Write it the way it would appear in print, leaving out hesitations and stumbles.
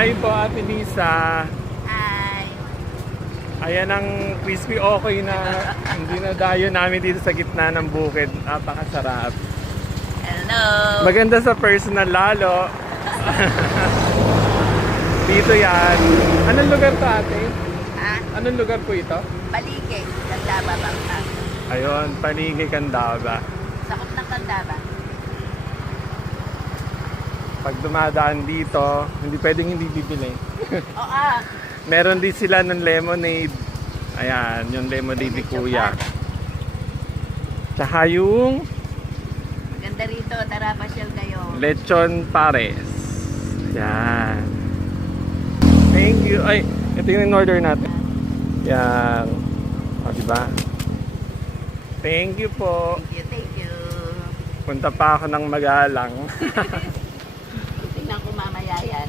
Hi po, Ate Lisa. Hi. Ayan ang crispy okay na hindi na dayo namin dito sa gitna ng bukid. Napakasarap. Hello. Maganda sa personal lalo. Dito yan. Anong lugar to, ate? Ha? Anong lugar po ito? Paligid. Candaba, Bangkak. Ayun, Paligid, Candaba. Sakop ng Candaba. Pag dumadaan dito, hindi pwedeng hindi bibili. O Meron din sila ng lemonade. Ayan, yung lemonade ni Kuya. Tsaka yung Maganda rito. Tara, pasyal kayo. lechon pares. Ayan. Thank you. Ay, ito yung in-order natin. Yan. O, diba? Thank you po. Thank you, thank you. Punta pa ako ng Magalang. Tingnan ko mamaya yan.